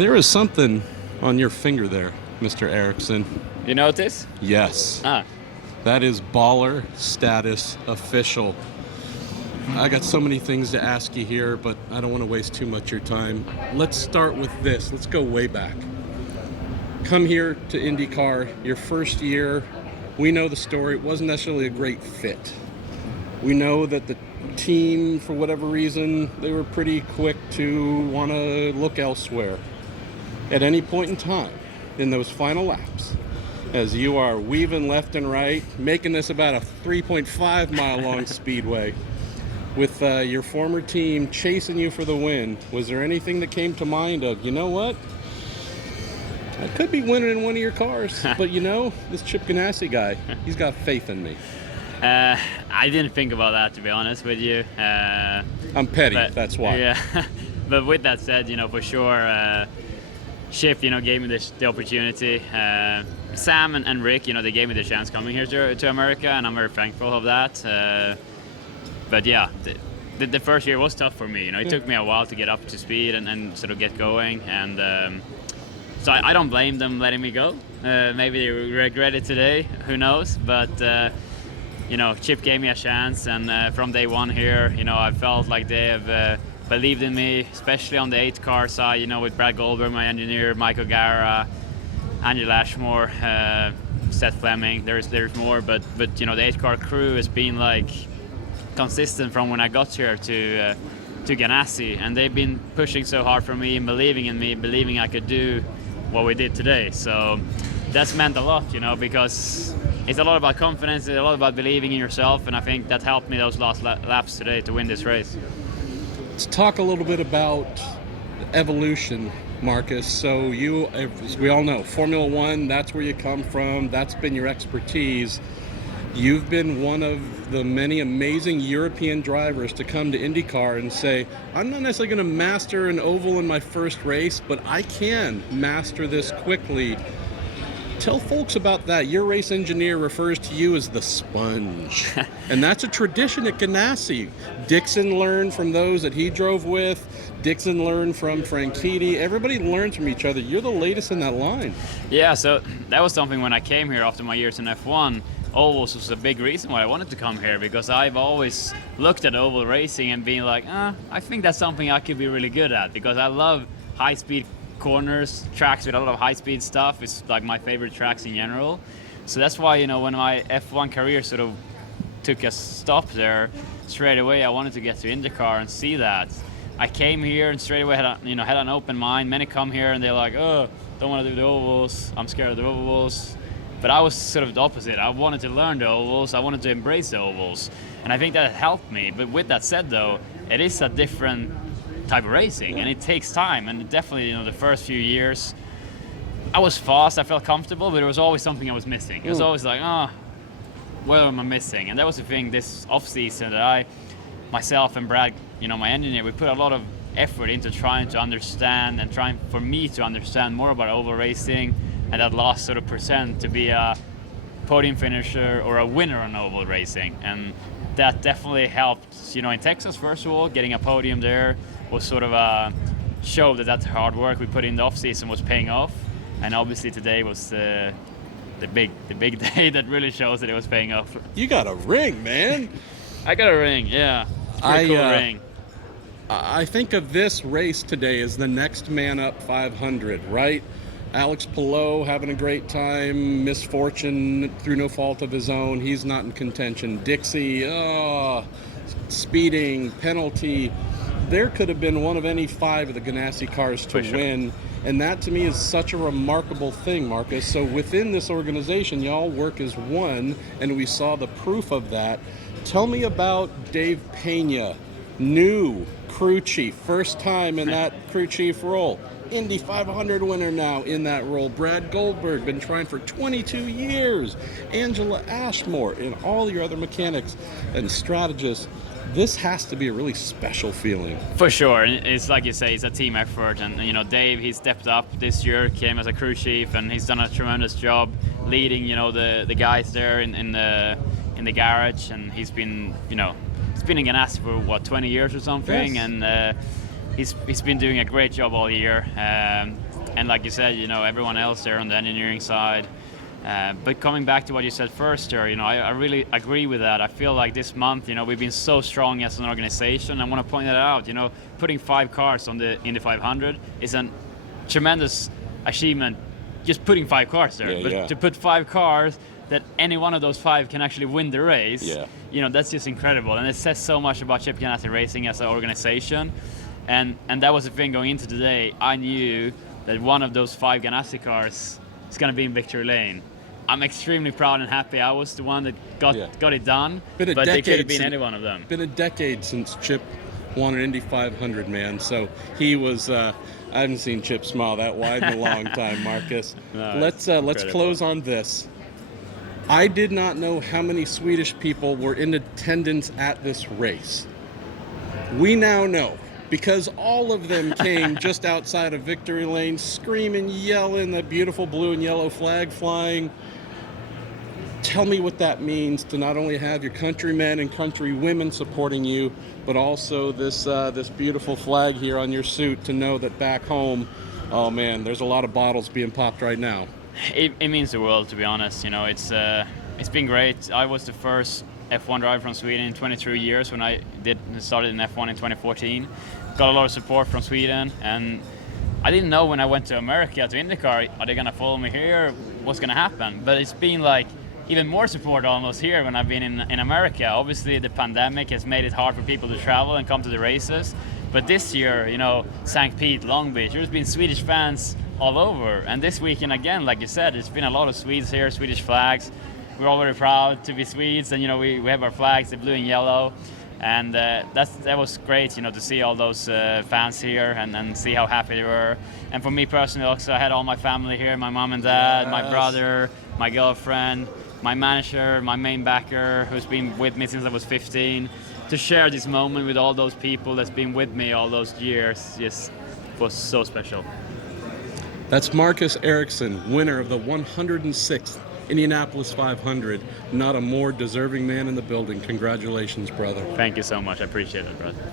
There is something on your finger there, Mr. Ericsson. You notice? Yes. Ah. That is baller status official. I got so many things to ask you here, but I don't want to waste too much of your time. Let's start with this. Let's go way back. Come here to IndyCar, your first year. We know the story. It wasn't necessarily a great fit. We know that the team, for whatever reason, they were pretty quick to want to look elsewhere. At any point in time, in those final laps, as you are weaving left and right, making this about a 3.5 mile long speedway, with your former team chasing you for the win, was there anything that came to mind of, you know what? I could be winning in one of your cars, but you know, this Chip Ganassi guy, he's got faith in me. I didn't think about that, to be honest with you. I'm petty, that's why. Yeah, but with that said, you know, for sure, Chip, you know, gave me the opportunity. Sam and Rick, you know, they gave me the chance coming here to America, and I'm very thankful of that. But yeah, the first year was tough for me. You know, it took me a while to get up to speed and sort of get going, and so I don't blame them letting me go. Maybe they regret it today, who knows? But you know, Chip gave me a chance, and from day one here, you know, I felt like they have believed in me, especially on the 8 car side. You know, with Brad Goldberg, my engineer, Michael Gara, Angela Ashmore, Seth Fleming. There's more, but you know, the 8 car crew has been like consistent from when I got here to Ganassi, and they've been pushing so hard for me and believing in me, believing I could do what we did today. So that's meant a lot, you know, because it's a lot about confidence, it's a lot about believing in yourself, and I think that helped me those last laps today to win this race. Let's talk a little bit about evolution, Marcus. So you, as we all know, Formula One, that's where you come from, that's been your expertise. You've been one of the many amazing European drivers to come to IndyCar and say, I'm not necessarily going to master an oval in my first race, but I can master this quickly. Tell folks about that. Your race engineer refers to you as the sponge. And that's a tradition at Ganassi. Dixon learned from those that he drove with. Dixon learned from Franchitti. Everybody learns from each other. You're the latest in that line. Yeah, so that was something when I came here after my years in F1. Ovals was a big reason why I wanted to come here, because I've always looked at oval racing and been like, I think that's something I could be really good at, because I love high-speed corners, tracks with a lot of high-speed stuff. It's like my favorite tracks in general. So that's why, you know, when my F1 career sort of took a stop there, straight away I wanted to get to IndyCar and see that. I came here and straight away had an open mind. Many come here and they're like, oh, don't want to do the ovals, I'm scared of the ovals. But I was sort of the opposite. I wanted to learn the ovals, I wanted to embrace the ovals. And I think that helped me. But with that said though, it is a different type of racing, and it takes time. And definitely, you know, the first few years, I was fast, I felt comfortable, but there was always something I was missing. It was always like, what am I missing? And that was the thing this off-season that I, myself and Brad, you know, my engineer, we put a lot of effort into trying to understand and trying for me to understand more about oval racing, and that last sort of percent to be a podium finisher or a winner on oval racing. And that definitely helped, you know, in Texas, first of all, getting a podium there was sort of a show that hard work we put in the off season was paying off. And obviously today was the big day that really shows that it was paying off. You got a ring, man. I got a ring, yeah. Pretty cool ring. I think of this race today as the next man up 500, right? Alex Palou having a great time, misfortune through no fault of his own. He's not in contention. Dixie, speeding, penalty. There could have been one of any 5 of the Ganassi cars to win. And that to me is such a remarkable thing, Marcus. So within this organization, y'all work as one, and we saw the proof of that. Tell me about Dave Pena, new crew chief, first time in that crew chief role. Indy 500 winner now in that role. Brad Goldberg, been trying for 22 years. Angela Ashmore, and all your other mechanics and strategists. This has to be a really special feeling. For sure. It's like you say, it's a team effort. And, you know, Dave, he stepped up this year, came as a crew chief, and he's done a tremendous job leading, you know, the guys there in the garage. And he's been, you know, he's been in Ganassi for, what, 20 years or something? Yes. And he's been doing a great job all year. and like you said, everyone else there on the engineering side. But coming back to what you said first there, I really agree with that. I feel like this month, we've been so strong as an organization. I want to point that out. Putting 5 cars on the Indy 500 is a tremendous achievement. Just putting 5 cars there, but to put 5 cars that any one of those 5 can actually win the race, that's just incredible. And it says so much about Chip Ganassi Racing as an organization. And that was the thing going into today. I knew that one of those 5 Ganassi cars is going to be in victory lane. I'm extremely proud and happy. I was the one that got it done, but they could have been any one of them. Been a decade since Chip won an Indy 500, man. So he was. I haven't seen Chip smile that wide in a long time, Marcus. No, let's close on this. I did not know how many Swedish people were in attendance at this race. We now know, because all of them came just outside of victory lane, screaming, yelling, the beautiful blue and yellow flag flying. Tell me what that means to not only have your countrymen and countrywomen supporting you, but also this beautiful flag here on your suit, to know that back home, oh man, there's a lot of bottles being popped right now. It means the world, to be honest. It's been great. I was the first F1 driver from Sweden in 23 years when I started in F1 in 2014. Got a lot of support from Sweden, and I didn't know when I went to America to IndyCar, are they going to follow me here? What's going to happen? But it's been like even more support almost here when I've been in America. Obviously, the pandemic has made it hard for people to travel and come to the races. But this year, St. Pete, Long Beach, there's been Swedish fans all over. And this weekend, again, like you said, there's been a lot of Swedes here, Swedish flags. We're all very proud to be Swedes, and we have our flags, the blue and yellow. And that was great, to see all those fans here and see how happy they were. And for me personally, also, I had all my family here, my mom and dad, my brother, my girlfriend, my manager, my main backer, who's been with me since I was 15. To share this moment with all those people that's been with me all those years just was so special. That's Marcus Ericsson, winner of the 106th Indianapolis 500. Not a more deserving man in the building. Congratulations, brother. Thank you so much. I appreciate it, brother.